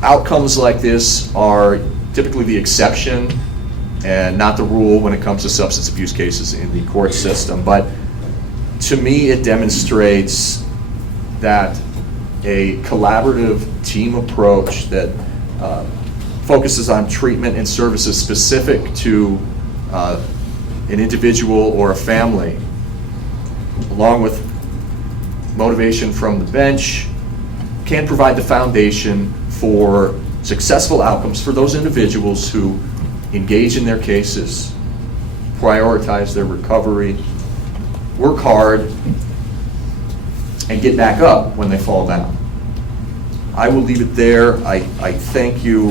outcomes like this are typically the exception and not the rule when it comes to substance abuse cases in the court system. But to me, it demonstrates that a collaborative team approach that focuses on treatment and services specific to an individual or a family, along with motivation from the bench, can provide the foundation for successful outcomes for those individuals who engage in their cases, prioritize their recovery, work hard, and get back up when they fall down. I will leave it there. I thank you,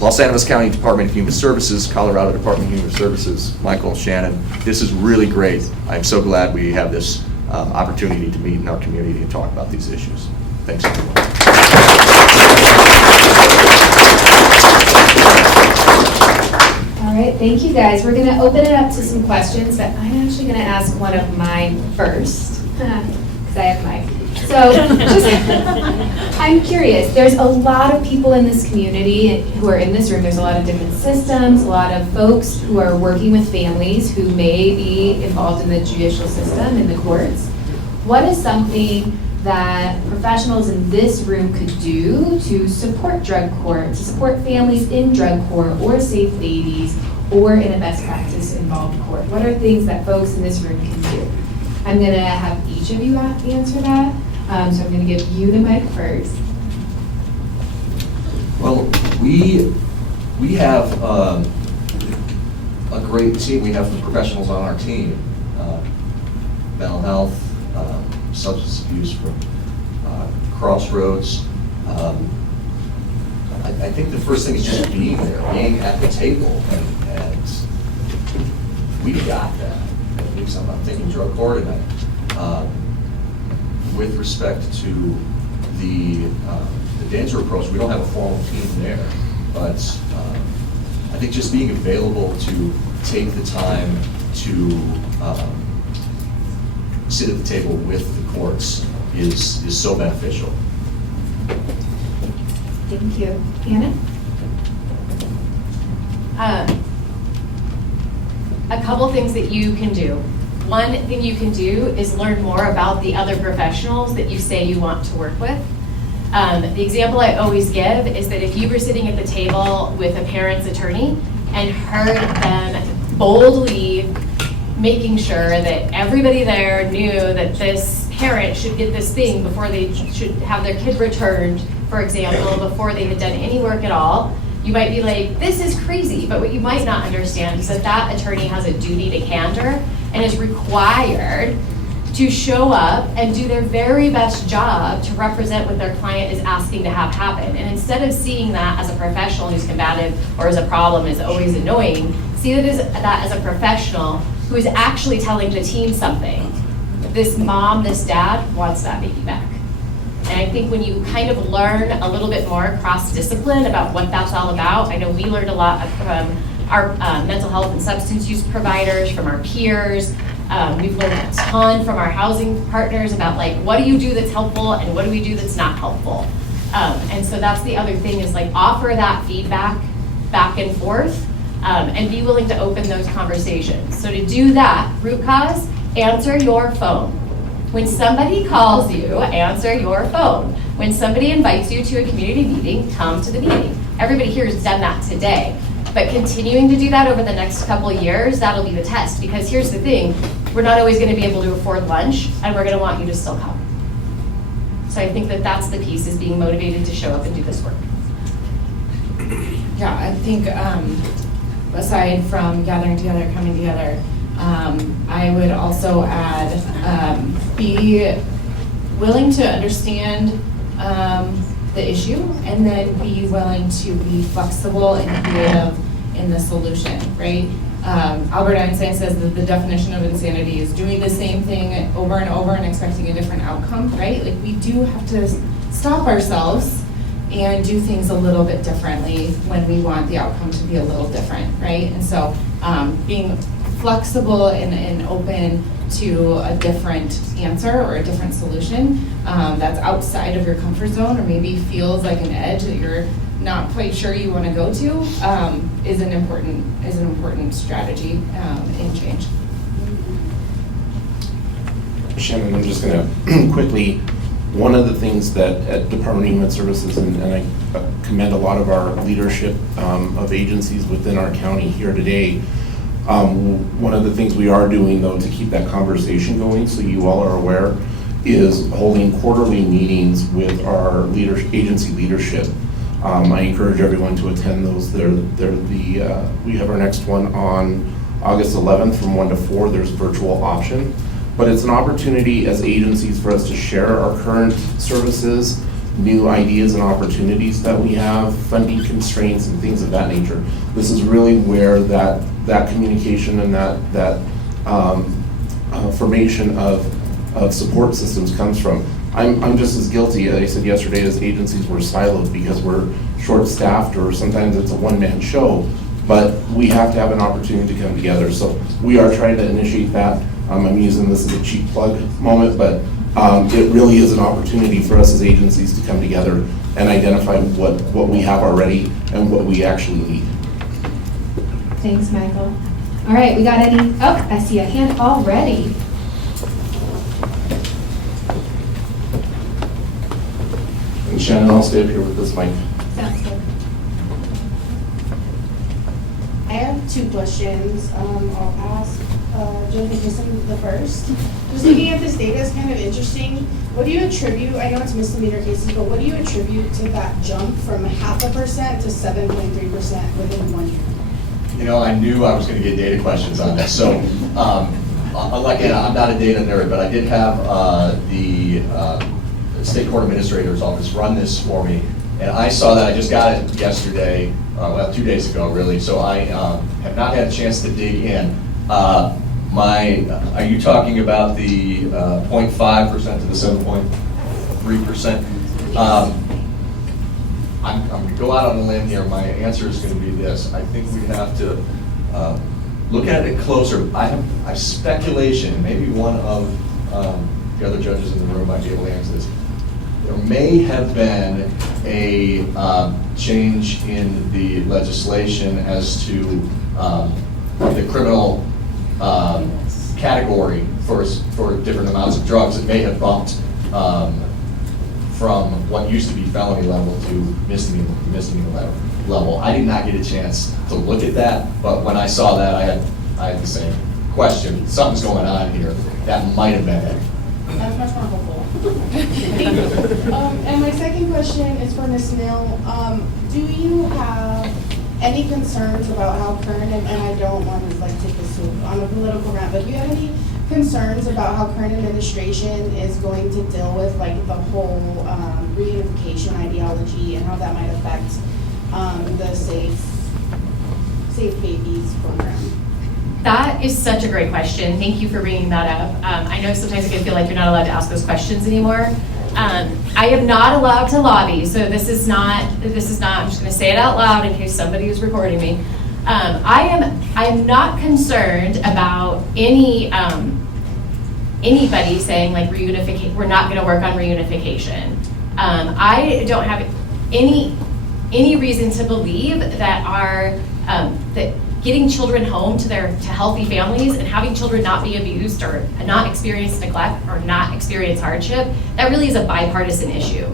Los Angeles County Department of Human Services, Colorado Department of Human Services, Michael and Shannon. This is really great. I'm so glad we have this opportunity to meet in our community and talk about these issues. Thanks, everyone. All right, thank you guys. We're gonna open it up to some questions, but I'm actually gonna ask one of mine first, because I have mine. So, I'm curious, there's a lot of people in this community who are in this room. There's a lot of different systems, a lot of folks who are working with families who may be involved in the judicial system, in the courts. What is something that professionals in this room could do to support drug court, to support families in drug court or safe babies or in a best practice involved court? What are things that folks in this room can do? I'm gonna have each of you answer that. So I'm gonna give you the mic first. Well, we have a great team. We have professionals on our team. Mental health, substance abuse from Crossroads. I think the first thing is just being there, being at the table, and we got that. At least I'm thinking drug court, and with respect to the dancer approach, we don't have a formal team there, but I think just being available to take the time to sit at the table with the courts is so beneficial. Thank you. Anna? A couple things that you can do. One thing you can do is learn more about the other professionals that you say you want to work with. The example I always give is that if you were sitting at the table with a parent's attorney and heard them boldly making sure that everybody there knew that this parent should get this thing before they should have their kid returned, for example, before they had done any work at all, you might be like, this is crazy. But what you might not understand is that that attorney has a duty to candor and is required to show up and do their very best job to represent what their client is asking to have happen. And instead of seeing that as a professional who's combative or as a problem, is always annoying, see that as a professional who is actually telling the team something. This mom, this dad wants that baby back. And I think when you kind of learn a little bit more cross-discipline about what that's all about, I know we learned a lot from our mental health and substance use providers, from our peers. We've learned a ton from our housing partners about like, what do you do that's helpful and what do we do that's not helpful? And so that's the other thing is like offer that feedback back and forth and be willing to open those conversations. So to do that, root cause, answer your phone. When somebody calls you, answer your phone. When somebody invites you to a community meeting, come to the meeting. Everybody here has done that today. But continuing to do that over the next couple of years, that'll be the test. Because here's the thing, we're not always going to be able to afford lunch, and we're going to want you to still come. So I think that that's the piece, is being motivated to show up and do this work. Yeah, I think aside from gathering together, coming together, I would also add, be willing to understand the issue and then be willing to be flexible and creative in the solution, right? Albert Einstein says that the definition of insanity is doing the same thing over and over and expecting a different outcome, right? Like, we do have to stop ourselves and do things a little bit differently when we want the outcome to be a little different, right? And so being flexible and open to a different answer or a different solution that's outside of your comfort zone, or maybe feels like an edge that you're not quite sure you want to go to, is an important strategy in change. Shannon, I'm just going to quickly, one of the things that at Department of Human Services, and I commend a lot of our leadership of agencies within our county here today, one of the things we are doing, though, to keep that conversation going, so you all are aware, is holding quarterly meetings with our agency leadership. I encourage everyone to attend those. We have our next one on August 11th from 1 to 4. There's a virtual option. But it's an opportunity as agencies for us to share our current services, new ideas and opportunities that we have, funding constraints and things of that nature. This is really where that communication and that formation of support systems comes from. I'm just as guilty, as I said yesterday, as agencies were siloed because we're short-staffed, or sometimes it's a one-man show, but we have to have an opportunity to come together. So we are trying to initiate that. I'm using this as a cheap plug moment, but it really is an opportunity for us as agencies to come together and identify what we have already and what we actually need. Thanks, Michael. All right, we got any? Oh, I see a hand already. And Shannon, I'll stay up here with this mic. Sounds good. I have two questions. I'll ask Jennifer Gibson the first. Just looking at this data is kind of interesting. What do you attribute, I know it's misdemeanor cases, but what do you attribute to that jump from 0.5% to 7.3% within 1 year? You know, I knew I was going to get data questions on this. So, unlike Anna, I'm not a data nerd, but I did have the State Court Administrator's Office run this for me. And I saw that. I just got it yesterday, well, 2 days ago, really. So I have not had a chance to dig in. Are you talking about the 0.5% to the 7.3%? I'm going to go out on a limb here. My answer is going to be this. I think we have to look at it closer. I have speculation. Maybe one of the other judges in the room might be able to answer this. There may have been a change in the legislation as to the criminal category for different amounts of drugs. It may have bumped from what used to be felony level to misdemeanor level. I did not get a chance to look at that, but when I saw that, I had the same question. Something's going on here. That might have been it. That's much more helpful. And my second question is for Ms. Neal. Do you have any concerns about how current, and I don't want to take this on a political rant, but do you have any concerns about how current administration is going to deal with the whole reunification ideology and how that might affect the Safe Babies program? That is such a great question. Thank you for bringing that up. I know sometimes it can feel like you're not allowed to ask those questions anymore. I am not allowed to lobby, so this is not, I'm just gonna say it out loud in case somebody is recording me. I am not concerned about anybody saying reunification, we're not gonna work on reunification. I don't have any reason to believe that that getting children home to healthy families and having children not be abused or not experience neglect or not experience hardship, that really is a bipartisan issue.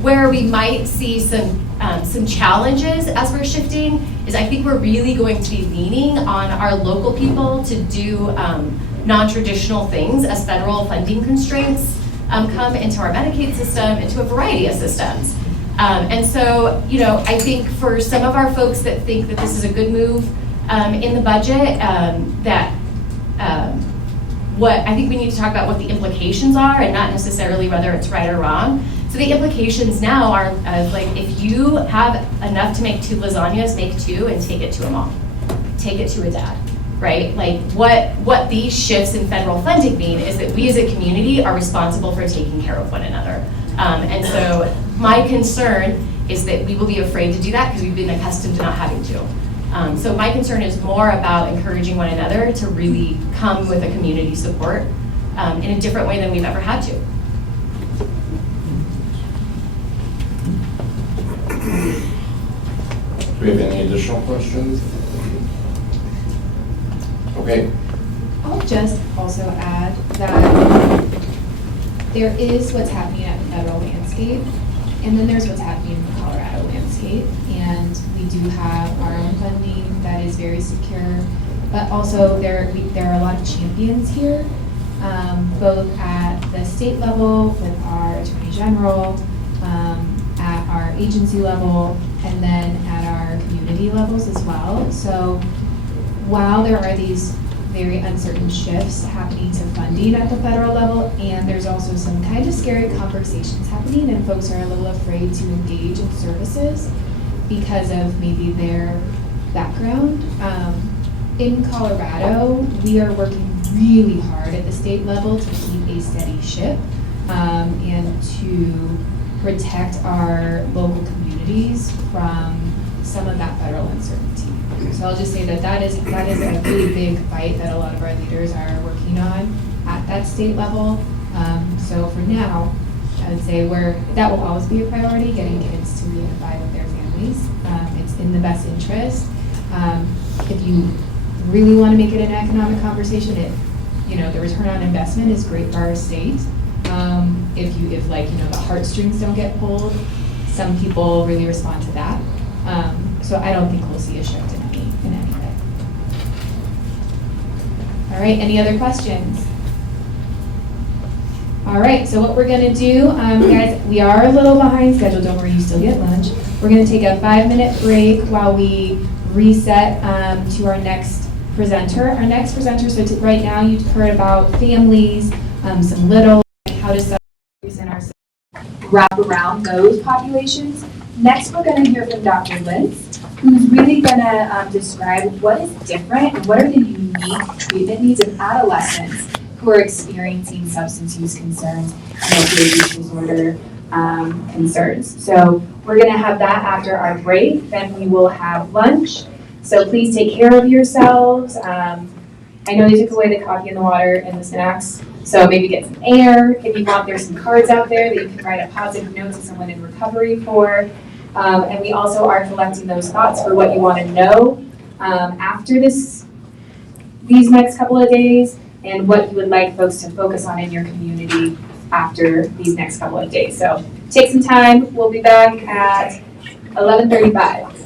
Where we might see some challenges as we're shifting is I think we're really going to be leaning on our local people to do non-traditional things as federal funding constraints come into our Medicaid system, into a variety of systems. And so, I think for some of our folks that think that this is a good move in the budget, I think we need to talk about what the implications are and not necessarily whether it's right or wrong. So the implications now are if you have enough to make 2 lasagnas, make 2 and take it to a mall. take it to a dad, right? Like what these shifts in federal funding mean is that we as a community are responsible for taking care of one another. And so my concern is that we will be afraid to do that because we've been accustomed to not having to. So my concern is more about encouraging one another to really come with a community support in a different way than we've ever had to. Do we have any additional questions? Okay. I'll just also add that there is what's happening at the federal landscape, and then there's what's happening in the Colorado landscape. And we do have our own funding that is very secure, but also there are a lot of champions here, both at the state level with our Attorney General, at our agency level, and then at our community levels as well. So while there are these very uncertain shifts happening to funding at the federal level, and there's also some kind of scary conversations happening, and folks are a little afraid to engage in services because of maybe their background. In Colorado, we are working really hard at the state level to keep a steady ship and to protect our local communities from some of that federal uncertainty. So I'll just say that is a really big fight that a lot of our leaders are working on at that state level. So for now, I would say that will always be a priority, getting kids to reunify with their families. It's in the best interest. If you really want to make it an economic conversation, the return on investment is great for our state. If the heartstrings don't get pulled, some people really respond to that. So I don't think we'll see a shift in any way. All right, any other questions? All right, so what we're gonna do, guys, we are a little behind schedule, don't worry, you still get lunch. We're gonna take a 5-minute break while we reset to our next presenter. Our next presenter, so right now you've heard about families, some little, how to sell in our wrap around those populations. Next, we're going to hear from Dr. Lintz, who's really going to describe what is different and what are the unique treatment needs of adolescents who are experiencing substance use concerns and opioid use disorder concerns. So we're going to have that after our break. Then we will have lunch. So please take care of yourselves. I know they took away the coffee and the water and the snacks. So maybe get some air. If you want, there's some cards out there that you can write a positive note to someone in recovery for. And we also are collecting those thoughts for what you want to know after these next couple of days, and what you would like folks to focus on in your community after these next couple of days. So take some time. We'll be back at 11:35.